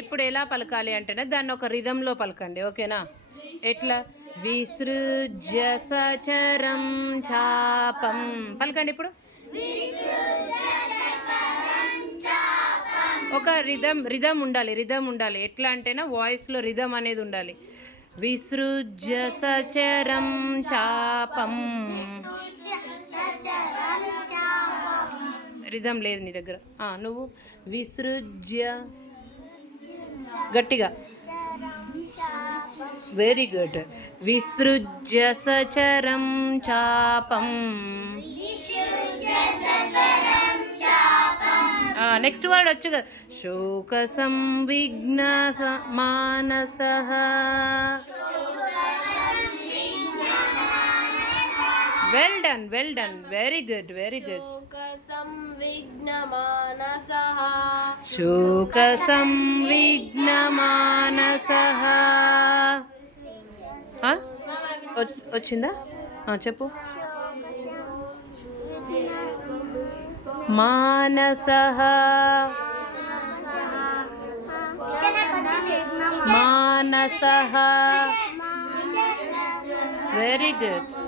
ఇప్పుడు ఎలా పలకాలి అంటేనే దాన్ని ఒక రిధంలో పలకండి, ఓకేనా? ఎట్లా? విసృజ్య సచరం చాపం పలకండి ఇప్పుడు. ఒక రిధం ఉండాలి. ఎట్లా అంటేనా వాయిస్లో రిధం అనేది ఉండాలి. విసృజ్య సచరం చాపం. రిధం లేదు నీ దగ్గర. నువ్వు విసృజ్య గట్టిగా. Very good. విసృజ్య సచరం చాపం. నెక్స్ట్ వర్డ్ వచ్చు కదా. శోక సంవిఘ్న మానసః. Well done very good. శోక సంవిఘ్న మానసః. వచ్చిందా? చెప్పు. మానసః వెరీ గుడ్.